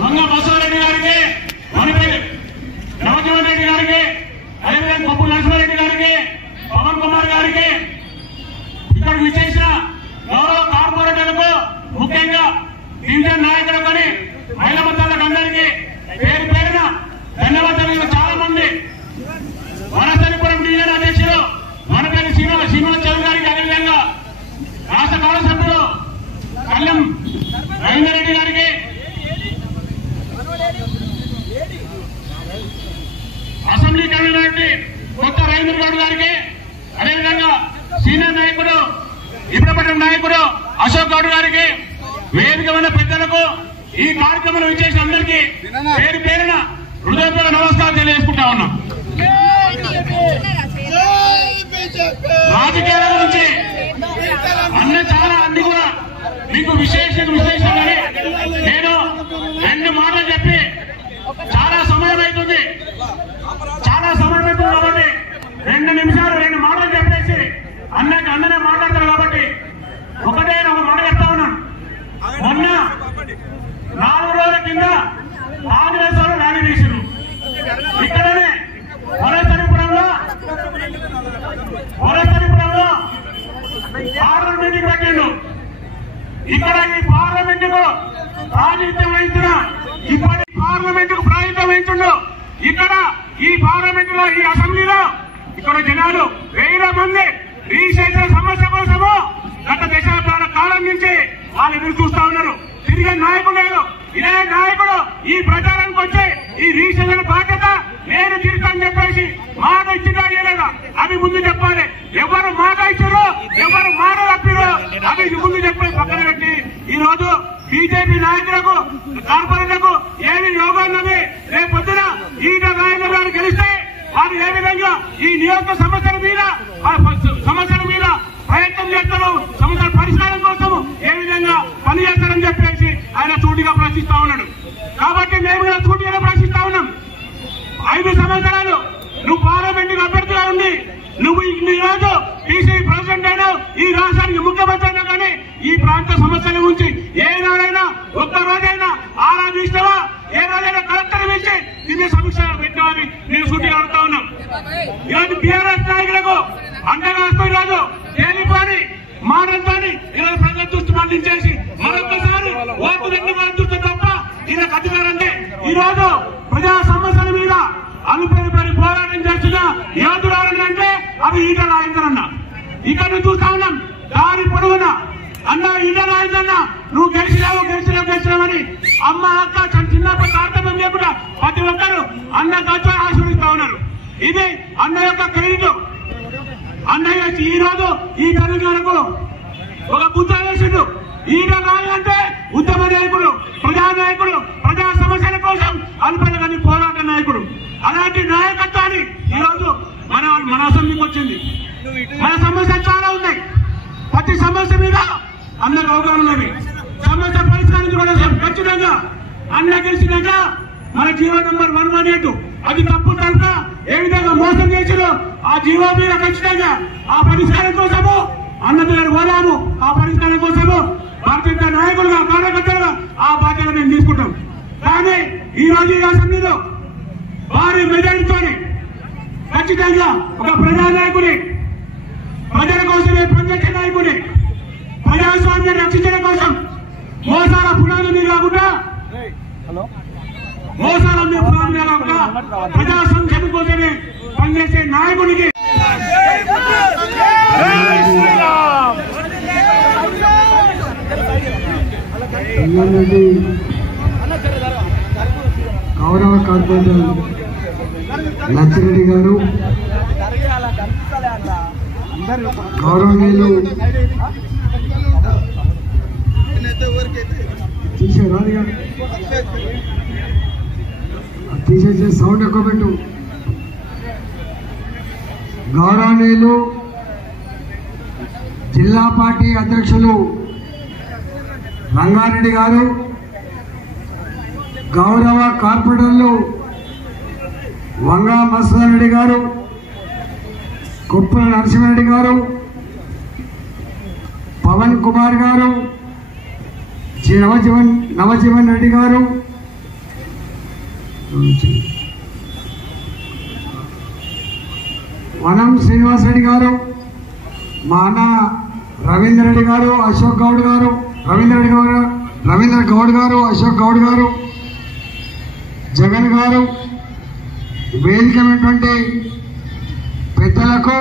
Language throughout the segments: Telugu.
వంగ బసవరెడ్డి గారికి, వనపల్లి నవజీవన్ రెడ్డి గారికి, అదేవిధంగా కొప్పు నరసింహారెడ్డి గారికి, పవన్ కుమార్ గారికి, ఇక్కడ విశేష గౌరవ కార్పొరేటర్లకు, ముఖ్యంగా డివిజన్ నాయకులకు, మహిళా మతాలకు అందరికీ పేరు పేరున ధన్యవాదాలు. చాలా మంది వనసరిపురం డివిజన్ అధ్యక్షులు వనపల్లి శ్రీనివాస్ చౌదరి గారికి, అదేవిధంగా రాష్ట్ర కాంగ్రెస్ సభ్యులు కళ్యాణ్ రవీందర్ రెడ్డి గారికి, అసెంబ్లీ కన్వీనర్ కొత్త రవీంద్ర గౌడ్ గారికి, అదేవిధంగా సీనియర్ నాయకుడు ఇబ్రపట్నం నాయకుడు అశోక్ గౌడ్ గారికి, వేదిక ఉన్న పెద్దలకు, ఈ కార్యక్రమంలో విచ్చేసిన అందరికీ పేరు పేరున హృదయపూర్వక నమస్కారం తెలియజేసుకుంటా ఉన్నాం. రాజకీయాల గురించి అన్ని కూడా మీకు విశేషంగానే నేను 2 మాటలు చెప్పి చాలా సమయం అవుతుంది కాబట్టి 2 నిమిషాలు 2 మాటలు చెప్పేసి అన్ననే మాట్లాడతారు కాబట్టి ఒకటే ఒక మాట చెప్తా ఉన్నాను. మొన్న 4 రోజుల కింద కాంగ్రెస్ వాళ్ళు ర్యాలీ తీశారు. ఇక్కడనే వనసరిపురంలో పార్లమెంట్ పెట్టిండు. ఇక్కడ ఈ పార్లమెంట్ కు ప్రాతినిధ్యం వహించిన ఇప్పటి పార్లమెంట్ కు ప్రాతినిధ్యం వహించుండు. ఇక్కడ ఈ పార్లమెంట్ లో, ఈ అసెంబ్లీలో ఇక్కడ జనాలు 1000 మంది రీసెషన్ సమస్య కోసము గత దశాబ్దాల కాలం నుంచి వాళ్ళు ఎదురు చూస్తా ఉన్నారు. తిరిగే నాయకుడు లేదు. ఇదే నాయకుడు ఈ ప్రచారానికి వచ్చి ఈ రీసెషన్ బాధ్యత నేను తీరుతానని చెప్పేసి మాట ఇచ్చినా లేదా అది ముందు చెప్పాలి. ఎవరు మాట ఇచ్చారో, ఎవరు మాట తప్పిరో అది ముందు చెప్పి పక్కన పెట్టి ఈ రోజు బీజేపీ నాయకులకు, కార్పొరేట్లకు ఏమి యోగం ఉన్నది. రేపు పొద్దున ఈట నాయకులు గారు గెలిస్తే వారు ఏ విధంగా ఈ నియోజక సమస్యల మీద ప్రయత్నం చేస్తారు, సమస్యల పరిష్కారం కోసం ఏ విధంగా పనిచేస్తారని చెప్పేసి ఆయన సూటిగా ప్రశ్నిస్తా ఉన్నాడు. కాబట్టి మేము కూడా సూటిగా ప్రశ్నిస్తా ఉన్నాం. 5 సంవత్సరాలు నువ్వు పార్లమెంట్ అభ్యర్థిగా ఉండి నువ్వు ఈ రోజు టీసీ ప్రెసిడెంట్ అయినా, ఈ రాష్ట్రానికి ముఖ్యమంత్రి అయినా కానీ ఈ ప్రాంత సమస్యల గురించి ఏనాడైనా ఒక్క రోజైనా ఆరాధిస్తావా? ఏ రోజైనా కలెక్టర్ పిలిచి దీన్ని సమీక్ష పెట్టామని నేను సూటిగా అడుగుతా ఉన్నాం. ఈరోజు టీఆర్ఎస్ నాయకులకు అండగా వస్తూ ఈరోజు తేలిపోని మాటలతో ఈరోజు ప్రజల దృష్టి మళ్లించేసి మరొకసారి ఓటు ఎన్నికలను చూస్తే తప్ప ఈయనకు అధికారంటే ఈ రోజు ప్రజా సమస్యల మీద అలుపెరుపరి పోరాటం చేస్తున్న యోధురాలని అంటే అది ఈట రాయిందన్న. ఇక్కడ చూస్తా ఉన్నాం దారి పొడవున అన్న ఈట రాయిందన్న నువ్వు గెలిచినావని అమ్మ అక్క చిన్నప్పటి తారతమ్యం లేకుండా ప్రతి ఒక్కరు అన్న ఖర్చు ఆశీర్వదిస్తా ఉన్నారు. ఇది అన్న యొక్క క్రెడిట్. అన్నయ్య ఈ రోజు ఈ తెలంగాణకు ఒక బుద్ధ వేసిండు. ఈయన నాయకంటే ఉద్యమ నాయకుడు, ప్రజానాయకుడు, ప్రజా సమస్యల కోసం అల్పనగని పోరాట నాయకుడు. అలాంటి నాయకత్వాన్ని ఈ రోజు మన అసెంబ్లీకి వచ్చింది. మన సమస్యలు చాలా ఉన్నాయి. ప్రతి సమస్య మీద అన్నకు అవగాహన ఉన్నది. సమస్య పరిష్కరించుకోవడం ఖచ్చితంగా అన్న గెలిచినాక మన జీవో నంబర్ 118 అది తప్పు కనుక ఏ విధంగా మోసం చేసినో ఆ జీవో మీద ఖచ్చితంగా ఆ పరిష్కారం కోసము అన్న దగ్గర పోదాము. ఆ పరిష్కారం కోసము భారతీయ నాయకులుగా, కార్యకర్తలుగా ఆ బాధ్యత మేము తీసుకుంటాం. కానీ ఈ రోజు ఈ అసెంబ్లీలో భారీ మెజారిటీతో ఖచ్చితంగా ఒక ప్రజానాయకుని, ప్రజల కోసమే పనిచేసే నాయకుని, ప్రజాస్వామ్యాన్ని రక్షించడం కోసం మోసాల పునాదులు కాకుండా ప్రజా సంక్షేమం కోసమే పనిచేసే నాయకుడికి గౌరవ కార్పొరేటర్ లచ్చిరెడ్డి గారు, గౌరవనీయులు తీసేసే సౌండ్ ఎక్కువ పెట్టు. గౌరవనీయులు జిల్లా పార్టీ అధ్యక్షులు రంగారెడ్డి గారు, గౌరవ కార్పొరేటర్లు వంగా మస్తారెడ్డి గారు, కుప్పల నరసింహారెడ్డి గారు, పవన్ కుమార్ గారు, శ్రీ నవజీవన్ రెడ్డి గారు, వనం శ్రీనివాస్ రెడ్డి గారు, మా అన్న రవీంద్ర రెడ్డి గారు, అశోక్ గౌడ్ గారు, రవీంద్ర గౌడ్ గారు, అశోక్ గౌడ్ గారు, జగన్ గారు, వేదికమైనటువంటి పెద్దలకు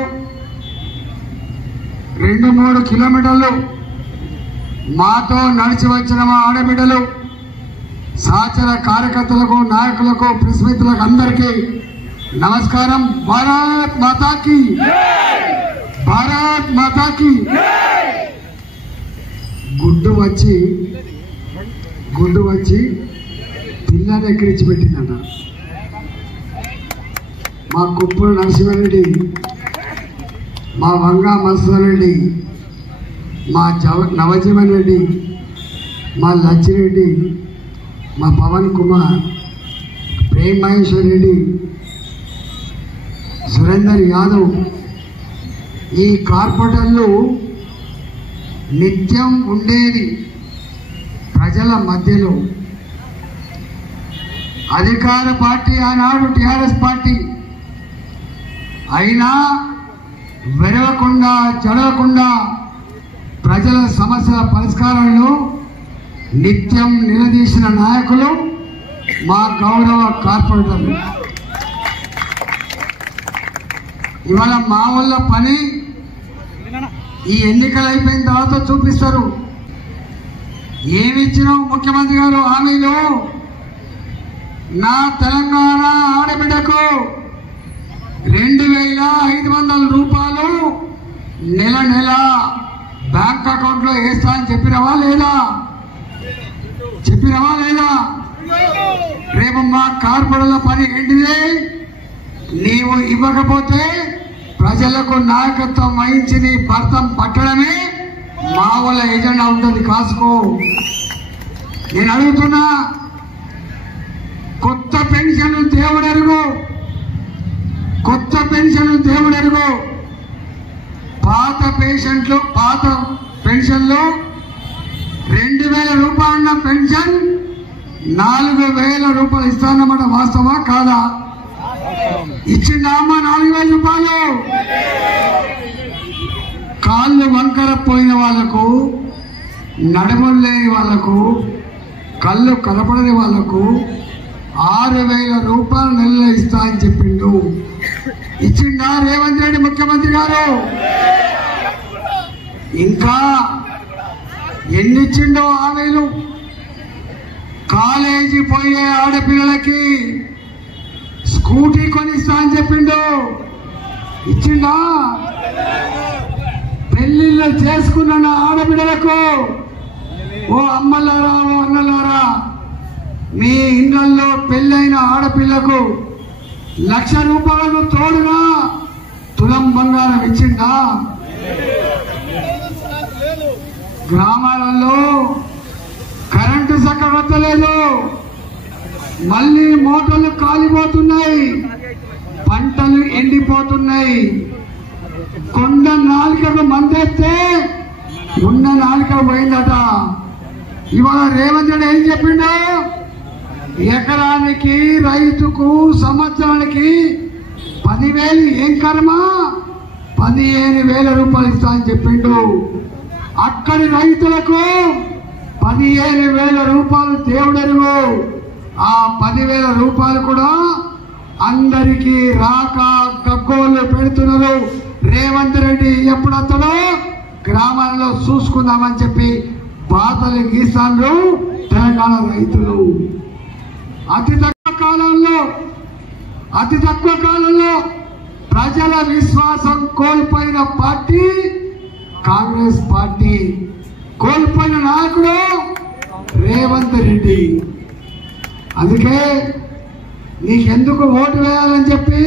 2-3 కిలోమీటర్లు మాతో నడిచి వచ్చిన మా ఆడబిడ్డలు, సహచర కార్యకర్తలకు, నాయకులకు, ప్రెస్ మిత్రులకు అందరికీ నమస్కారం. భారత్ మాతాకి, భారత్ మాతాకి. గుడ్డు వచ్చి పిల్లని ఎక్కిరించి పెట్టిందట. మా కుప్పూరు నరసింహారెడ్డి, మా వంగా మత్స్యారెడ్డి, మా నవజీవన్ రెడ్డి, మా లచ్చిరెడ్డి, మా పవన్ కుమార్, ప్రేమ్ మహేశ్వర్ రెడ్డి, సురేందర్ యాదవ్, ఈ కార్పొరేటర్లు నిత్యం ఉండేది ప్రజల మధ్యలో. అధికార పార్టీ ఆనాడు టీఆర్ఎస్ పార్టీ అయినా వెరవకుండా జడవకుండా ప్రజల సమస్యల పరిష్కారాలను నిత్యం నిలదీసిన నాయకులు మా గౌరవ కార్పొరేటర్లు. ఇవాళ మా వల్ల పని ఈ ఎన్నికలు అయిపోయిన తర్వాత చూపిస్తారు. ఏమిచ్చినావు ముఖ్యమంత్రి గారు హామీలు? నా తెలంగాణ ఆడబిడ్డకు 2500 రూపాయలు నెల నెల బ్యాంక్ అకౌంట్ లో వేస్తా అని చెప్పినవా లేదా? రేపు మా కార్పొరేటర్ల పని ఏంటిది? నీవు ఇవ్వకపోతే ప్రజలకు నాయకత్వం వహించి నీ భర్తం పట్టడమే మా వాళ్ళ ఎజెండా ఉంటుంది. కాసుకో. నేను అడుగుతున్నా, కొత్త పెన్షన్లు దేవుడెరుగు, పాత పెన్షన్లు 2000 రూపాయల పెన్షన్ 4000 రూపాయలు ఇస్తానన్నమాట. వాస్తవా కాదా? ఇచ్చిందా అమ్మ 4000 రూపాయలు? కాళ్ళు వంకర పోయిన వాళ్లకు, నడుములు లేని వాళ్లకు, కళ్ళు కనపడని వాళ్లకు 6000 రూపాయలు నెలలో ఇస్తా అని చెప్పిండు. ఇచ్చిండా రేవంత్ రెడ్డి ముఖ్యమంత్రి గారు? ఇంకా ఎన్నిచ్చిండో హామీలు? కాలేజీ పోయే ఆడపిల్లలకి స్కూటీ కొనిస్తా అని చెప్పిండు. ఇచ్చిండా? పెళ్లిళ్ళు చేసుకున్న ఆడబిడ్డలకు, ఓ అమ్మలారా, ఓ అన్నలారా, మీ ఇళ్లలో పెళ్ళైన ఆడపిల్లకు 1,00,000 రూపాయలకు తోడుగా తులం బంగారం ఇచ్చిందా? గ్రామాలలో కరెంటు చక్కబెట్టలేదు, మళ్ళీ మోటార్లు కాలిపోతున్నాయి, పంటలు ఎండిపోతున్నాయి. కొండ నాలుకకు మందేస్తే ఉన్న నాలుక పోయిందట. ఇవాళ రేవంత్ రెడ్డి ఏం చెప్పిండు? ఎకరానికి రైతుకు సంవత్సరానికి 10,000, ఏం కర్మ 15,000 రూపాయలు ఇస్తా అని చెప్పిండు. అక్కడి రైతులకు 15,000 రూపాయలు దేవుడెరుగు. ఆ 10,000 రూపాయలు కూడా అందరికీ రాక గగ్గోళ్ళు పెడుతున్నారు. రేవంత్ రెడ్డి ఎప్పుడు వస్తాడో గ్రామాలలో చూసుకుందామని చెప్పి బాధలు గీసాన్లు తెలంగాణ రైతులు. అతి తక్కువ కాలంలో ప్రజల విశ్వాసం కోల్పోయిన పార్టీ కాంగ్రెస్ పార్టీ. కోల్పోయిన నాయకుడు రేవంత్ రెడ్డి. అందుకే నీకెందుకు ఓటు వేయాలని చెప్పి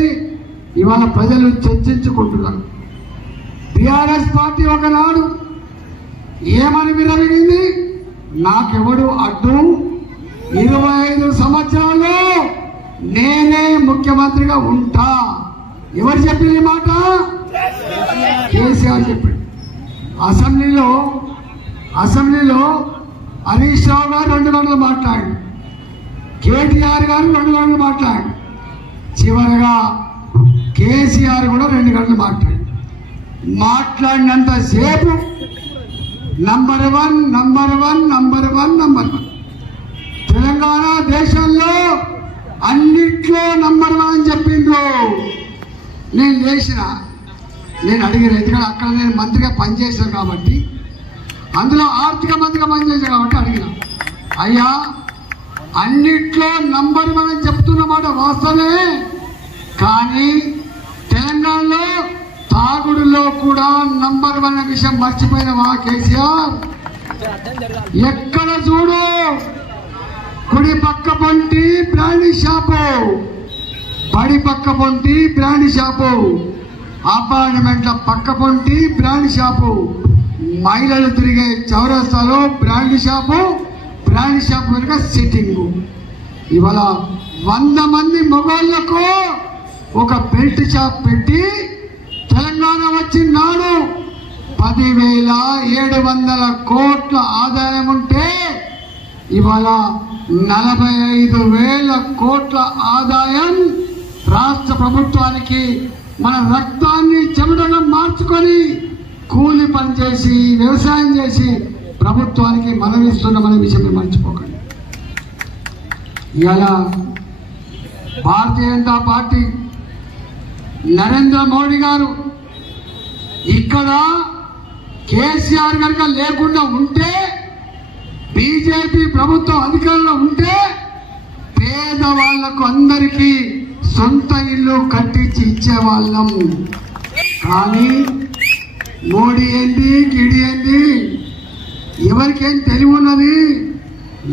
ఇవాళ ప్రజలు చర్చించుకుంటున్నారు. టీఆర్ఎస్ పార్టీ ఒకనాడు ఏమని విరమిగింది? నాకెవడు అడ్డు, 25 సంవత్సరాలు నేనే ముఖ్యమంత్రిగా ఉంటా. ఎవరు చెప్పింది ఈ మాట? కేసీఆర్ చెప్పాడు. అసెంబ్లీలో హరీష్ రావు గారు 2 గంటలు మాట్లాడు, కేటీఆర్ గారు 2 గంటలు మాట్లాడు, చివరిగా కేసీఆర్ కూడా 2 గంటలు మాట్లాడు. మాట్లాడినంతసేపు నంబర్ వన్ తెలంగాణ దేశంలో అన్నిట్లో నంబర్ 1 అని చెప్పిండ్రు. నేను అడిగిన, ఎందుకంటే అక్కడ నేను మంత్రిగా పనిచేశాను కాబట్టి, అందులో ఆర్థిక మంత్రిగా పనిచేశాను కాబట్టి అడిగిన, అయ్యా అన్నిట్లో నంబర్ 1 అని చెప్తున్నమాట వాస్తవమే, కానీ తెలంగాణలో తాగుడులో కూడా నంబర్ 1 అనే విషయం మర్చిపోయినవా కేసీఆర్? ఎక్కడ చూడు కుడి పక్క పొంటి బ్రాండీ షాపు, బడి పక్క పొంటి బ్రాండీ షాపు, అపార్ట్మెంట్ల పక్క పొంటి బ్రాండీ షాపు, మహిళలు తిరిగే చౌరస్తాలో బ్రాండీ షాపు వెనుక సిట్టింగ్. ఇవాళ 100 మంది మగవాళ్లకు ఒక బెల్ట్ షాప్ పెట్టి తెలంగాణ వచ్చిన నాడు 10,700 కోట్ల ఆదాయం ఉంటే ఇవాళ 45,000 కోట్ల ఆదాయం రాష్ట్ర ప్రభుత్వానికి మన రక్తాన్ని చెమటగా మార్చుకొని కూలి పని చేసి వ్యవసాయం చేసి ప్రభుత్వానికి మనమిస్తున్నామనే విషయం మర్చిపోకండి. ఇవాళ భారతీయ జనతా పార్టీ నరేంద్ర మోడీ గారు ఇక్కడ కేసీఆర్ కనుక లేకుండా ఉంటే, బీజేపీ ప్రభుత్వం అధికారంలో ఉంటే పేదవాళ్లకు అందరికీ సొంత ఇల్లు కట్టించి ఇచ్చేవాళ్ళం. కానీ మోడీ ఏంది, గిడి ఏంది, ఎవరికేం తెలివి ఉన్నది?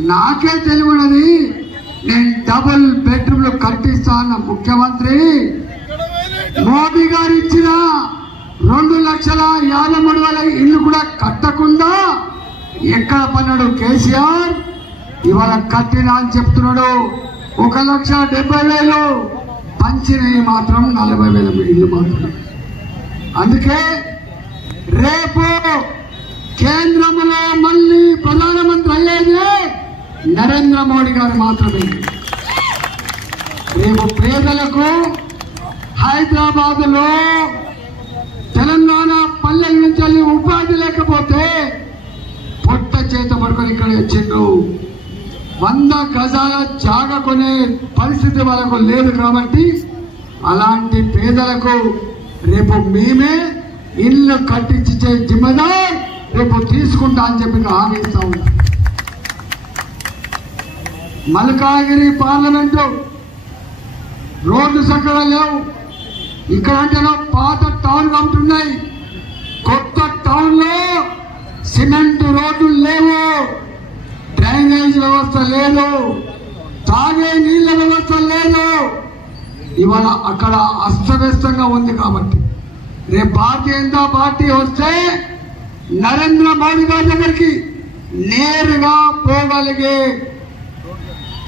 నాకే తెలివి ఉన్నది. నేను డబుల్ బెడ్రూమ్లు కట్టిస్తా అన్న ముఖ్యమంత్రి మోడీ గారు ఇచ్చిన 2,53,000 ఇల్లు కూడా కట్టకుండా ఎక్కడ పన్నాడు కేసీఆర్? ఇవాళ కట్టినా అని చెప్తున్నాడు. 1,70,000 పంచినవి మాత్రం 40,000 ఇల్లు మాత్రం. అందుకే రేపు కేంద్రంలో మళ్ళీ ప్రధానమంత్రి అయ్యేది నరేంద్ర మోడీ గారు మాత్రమే. రేపు పేదలకు హైదరాబాద్ లో తెలంగాణ పల్లెల నుంచి ఉపాధి లేకపోతే పొట్ట చేత పడుకొని ఇక్కడ వచ్చిండ్రు. 100 గజాల జాగ కొనే పరిస్థితి వాళ్ళకు లేదు కాబట్టి అలాంటి పేదలకు రేపు మేమే ఇల్లు కట్టించే జిమ్మదార్ రేపు తీసుకుంటా అని చెప్పి హామీ ఇస్తా ఉన్నా. మల్కాగిరి పార్లమెంటు రోడ్లు చక్కగా లేవు. ఇక్కడ అంటే పాత టౌన్ కాబట్టి ఉన్నాయి. కొత్త టౌన్ లో సిమెంట్ రోడ్లు లేవు, డ్రైనేజ్ వ్యవస్థ లేదు, తాగే నీళ్ల వ్యవస్థ లేదు. ఇవాళ అక్కడ అస్తవ్యస్తంగా ఉంది. కాబట్టి రేపు భారతీయ జనతా పార్టీ వస్తే నరేంద్ర మోడీ గారి దగ్గరికి నేరుగా పోగలిగే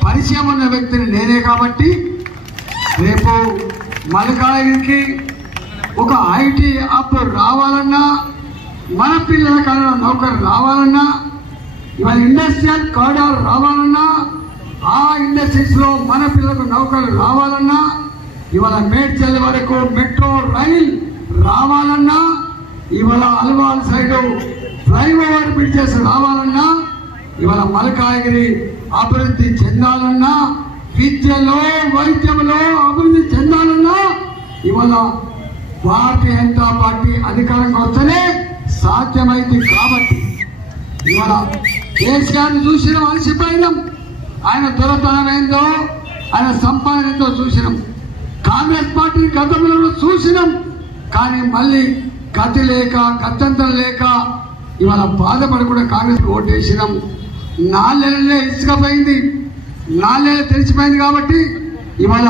పరిచయం ఉన్న వ్యక్తిని నేనే. కాబట్టి రేపు మల్కాగిరికి ఒక ఐటీ హబ్ రావాలన్నా, మన పిల్లల కాలంలో నౌకరు రావాలన్నా, ఇవాళ ఇండస్ట్రియల్ కారిడార్ రావాలన్నా, ఆ ఇండస్ట్రీస్ లో మన పిల్లలకు నౌకలు రావాలన్నా, ఇవాళ మేడ్చల్ వరకు మెట్రో రైల్ రావాలన్నా, ఇవాళ అల్వాల్ సైడ్ ఫ్లైఓవర్ బ్రిడ్జెస్ రావాలన్నా, ఇవాళ మల్కాగిరి అభివృద్ధి చెందాలన్నా, విద్యలో వైద్యంలో అభివృద్ధి చెందాలన్నా ఇవాళ భారతీయ జనతా పార్టీ అధికారంగా వస్తేనే సాధ్యమైంది. కాబట్టి ఇవాళ కేసీఆర్ చూసినాం, అలసిపోయినాం. ఆయన దొరతనం ఏందో, ఆయన సంపాదన ఏందో చూసినాం. కాంగ్రెస్ పార్టీ గతంలో చూసినాం. కానీ మళ్ళీ గతి లేక గత్యంతరం లేక ఇవాళ బాధపడి కూడా కాంగ్రెస్ ఓటేసినాం. 4 నెలలే ఇసుకపోయింది, 4 నెలలు తెరిచిపోయింది. కాబట్టి ఇవాళ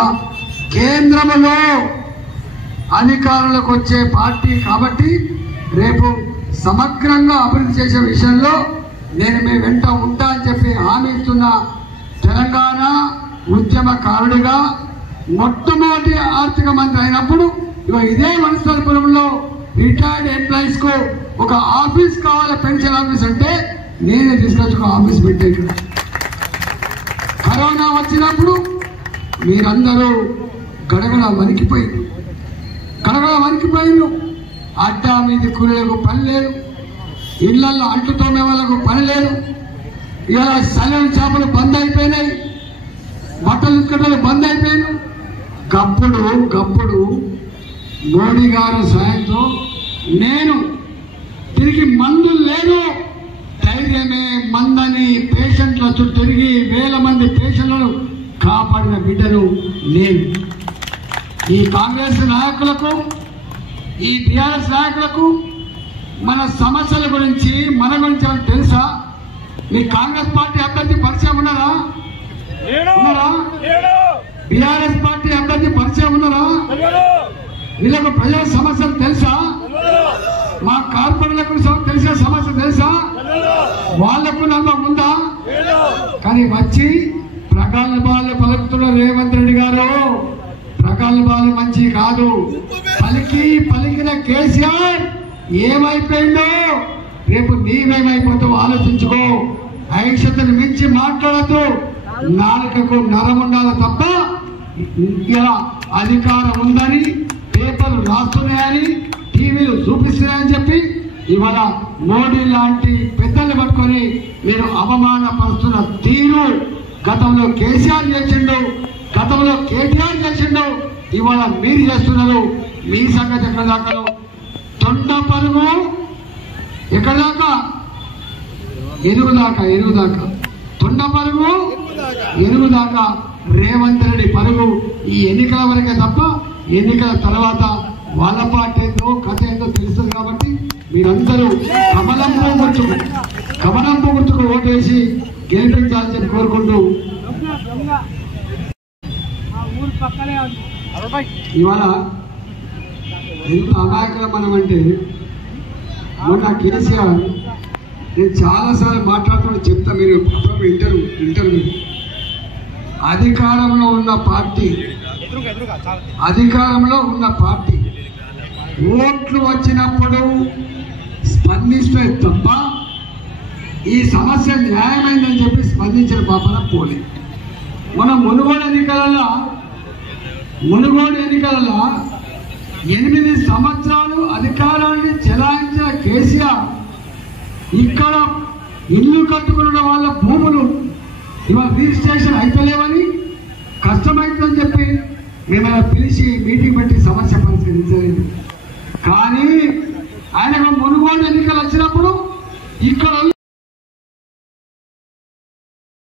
కేంద్రంలో అధికారంలోకి వచ్చే పార్టీ కాబట్టి రేపు సమగ్రంగా అభివృద్ధి చేసే విషయంలో నేను మీ వెంట ఉంటా అని చెప్పి హామీ ఇస్తున్న తెలంగాణ ఉద్యమకారుడిగా మొట్టమొదటి ఆర్థిక మంత్రి అయినప్పుడు ఇదే వనస్థలపురంలో రిటైర్డ్ ఎంప్లాయీస్ కు ఒక ఆఫీస్ కావాలి, పెన్షన్ ఆఫీస్ అంటే నేనే తీసుకొచ్చి ఒక ఆఫీస్ పెట్టే ఇక్కడ. కరోనా వచ్చినప్పుడు మీరందరూ గడగడ వణికిపోయింది, అడ్డా మీది కూలీలకు పని లేదు, ఇళ్లలో అంటు తోమే వాళ్ళకు పని లేదు. ఇలా సలైన చేపలు బంద్ అయిపోయినాయి, బట్టలు ఉత్కటలు బంద్ అయిపోయినాయి. గప్పుడు మోడీ గారు సాయంతో నేను తిరిగి మందులు లేదు ధైర్యమే మందని పేషెంట్ల చుట్టూ తిరిగి వేల మంది పేషెంట్లను కాపాడిన బిడ్డను నేను. ఈ కాంగ్రెస్ నాయకులకు, ఈ టీఆర్ఎస్ నాయకులకు మన సమస్యల గురించి మన గురించి తెలుసా? మీ కాంగ్రెస్ పార్టీ అభ్యర్థి పరిచయం ఉన్నారా? టీఆర్ఎస్ పార్టీ అభ్యర్థి పరిచయం ఉన్నారా? వీళ్ళకు ప్రజల సమస్యలు తెలుసా? మా కార్పొరేట్లకు తెలిసే సమస్య తెలుసా? వాళ్లకు నమ్మకం ఉందా? కానీ వచ్చి ప్రగల్భాలు పలుకుతున్న రేవంత్ రెడ్డి గారు, ప్రగల్భాలు మంచి కాదు. పలికిన కేసీఆర్ ఏమైపోయిందో రేపు నీవేమైపోతావు ఆలోచించుకో. ఐక్షతను మించి మాట్లాడద్దు. నాలుకకు నరం ఉండాలి తప్ప ఇలా అధికారం ఉందని పేపర్లు రాస్తున్నాయని టీవీలు చూపిస్తున్నాయని చెప్పి ఇవాళ మోడీ లాంటి పెద్దలు పట్టుకొని మీరు అవమానపరుస్తున్న తీరు గతంలో కేసీఆర్ చేసిండు, గతంలో కేటీఆర్ చేసిండు, ఇవాళ మీరు చేస్తున్నారు. మీ సంగతి ఎక్కడ దాకా? తొండ పరుగు ఎక్కడ దాకా? ఎరువుదాకా తొండ పరుగు ఎరువుదాకా రేవంత్ రెడ్డి పరుగు ఈ ఎన్నికల వరకే తప్ప ఎన్నికల తర్వాత వాళ్ళ పార్టీ ఏందో కథ ఏందో తెలుస్తుంది. కాబట్టి మీరందరూ కమలంపు గుర్తుకు ఓటేసి గెలిపించాలని చెప్పి కోరుకుంటూ ఇవాళ ఎంత అమాయకులం మనం అంటే, మొన్న కేసీఆర్ నేను చాలాసార్లు మాట్లాడుతున్నా చెప్తా, మీరు ఇంటర్వ్యూ అధికారంలో ఉన్న పార్టీ ఓట్లు వచ్చినప్పుడు స్పందిస్తే తప్ప ఈ సమస్య న్యాయమైందని చెప్పి స్పందించిన పాపన పోలే. మన మునుగోడు ఎన్నికలలో 8 సంవత్సరాలు అధికారాన్ని చెలాయించిన కేసీఆర్ ఇక్కడ ఇల్లు కట్టుకున్న వాళ్ళ భూములు ఇవాళ రిజిస్ట్రేషన్ అయిపోలేవని కష్టమైందని చెప్పి మిమ్మల్ని పిలిచి మీటింగ్ పెట్టి సమస్య పరిష్కరించలేదు. కానీ ఆయనకు మునుగోడు ఎన్నికలు వచ్చినప్పుడు ఇక్కడ